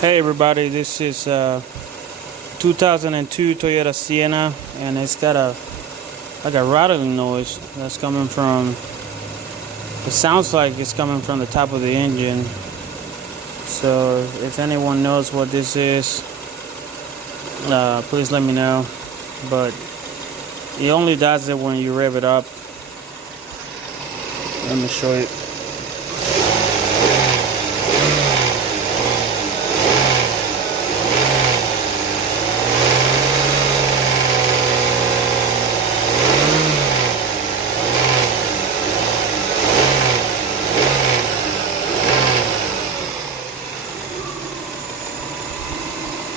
Hey everybody, this is 2002 Toyota Sienna, and it's got a rattling noise that's coming from. It sounds like it's coming from the top of the engine. So if anyone knows what this is, please let me know. But it only does it when you rev it up. Let me show you.